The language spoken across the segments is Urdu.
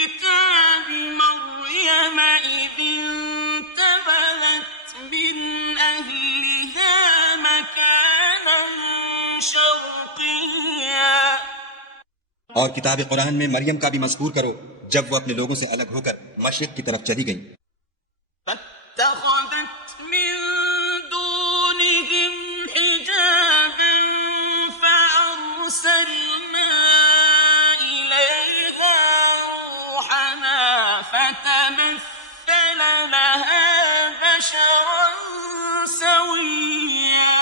كتاب مريم إذ انتبذت من أهلها مكانا شرقيا. اور کتاب قرآن میں مریم کا بھی مذکور کرو جب وہ اپنے لوگوں سے الگ ہو کر مشرق کی طرف چلی گئی. فاتخذت من دونهم حجابا فأرسلنا إليها روحنا فتمثل لها بشرا سويا.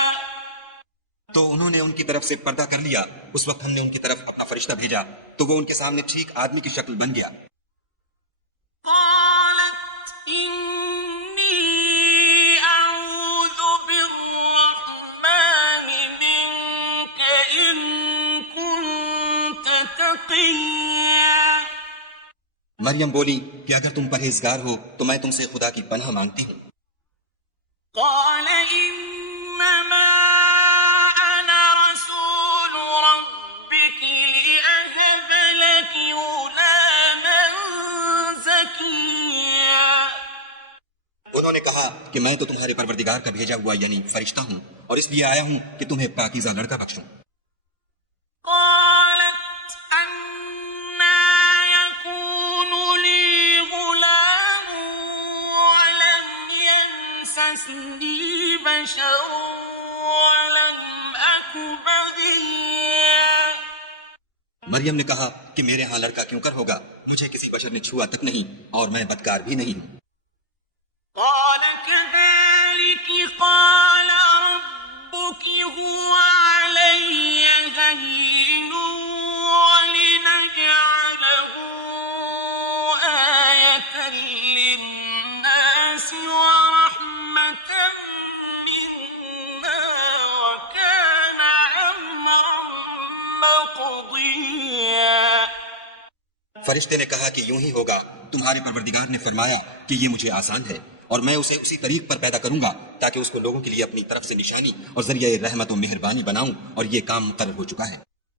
تو انہوں نے ان کی طرف سے پردہ کر لیا. اس وقت ہم نے ان کی طرف اپنا فرشتہ بھیجا تو وہ ان کے سامنے ٹھیک آدمی کی شکل بن گیا. قالت إني أعوذ بالرحمن منك إن كنت تقيا. مریم بولی کہ اگر تم پرہیزگار ہو تو میں تم سے خدا کی پناہ مانگتی ہوں. قال إنما أنا رسول ربك لأهب لك غلاما زكيا. انہوں نے کہا کہ میں تو تمہارے پروردگار کا بھیجا ہوا یعنی فرشتہ ہوں اور اس لیے آیا ہوں کہ تمہیں پاکیزہ لڑکا بخشوں. قالت أنى يكون لي غلام ولم يمسسني بشر ولم أك بغيا. مریم نے کہا کہ میرے ہاں لڑکا کیوں کر ہوگا؟ مجھے کسی بشر نے چھوا تک نہیں اور میں بدکار بھی نہیں ہوں. قال كذلك قال ربك هو علي هين ولنجعله آية للناس ورحمة منا وكان أمرا مقضيا. فرشتے نے کہا کہ یوں ہی ہوگا. تمہارے پروردگار نے فرمایا کہ یہ مجھے آسان ہے اور میں اسے اسی طریق پر پیدا کروں گا تاکہ اس کو لوگوں کے لیے اپنی طرف سے نشانی اور ذریعہ رحمت و مہربانی بناؤں، اور یہ کام مقرر ہو چکا ہے.